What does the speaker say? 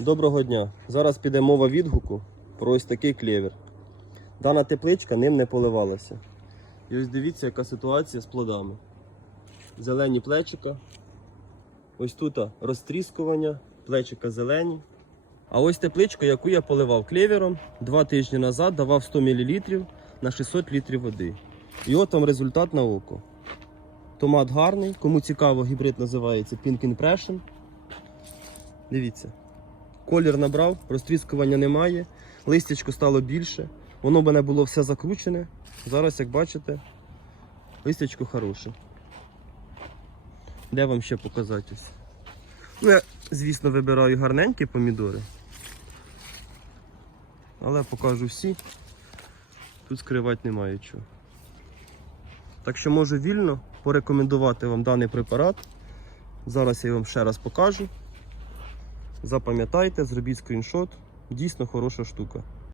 Доброго дня. Зараз піде мова відгуку про ось такий клевер. Дана тепличка ним не поливалася. І ось дивіться, яка ситуація з плодами. Зелені плечика. Ось тут розтріскування, плечика зелені. А ось тепличка, яку я поливав клевером два тижні назад, давав 100 мл на 600 літрів води. І от вам результат на око. Томат гарний. Кому цікаво, гібрид називається Pink Impression. Дивіться. Колір набрав, розтріскування немає, листячко стало більше. Воно в мене було все закручене. Зараз, як бачите, листячко хороше. Де вам ще показати? Ну, я, звісно, вибираю гарненькі помідори. Але покажу всі. Тут скривати немає чого. Так що можу вільно порекомендувати вам даний препарат. Зараз я вам ще раз покажу. Запам'ятайте, зробіть скріншот. Дійсно хороша штука.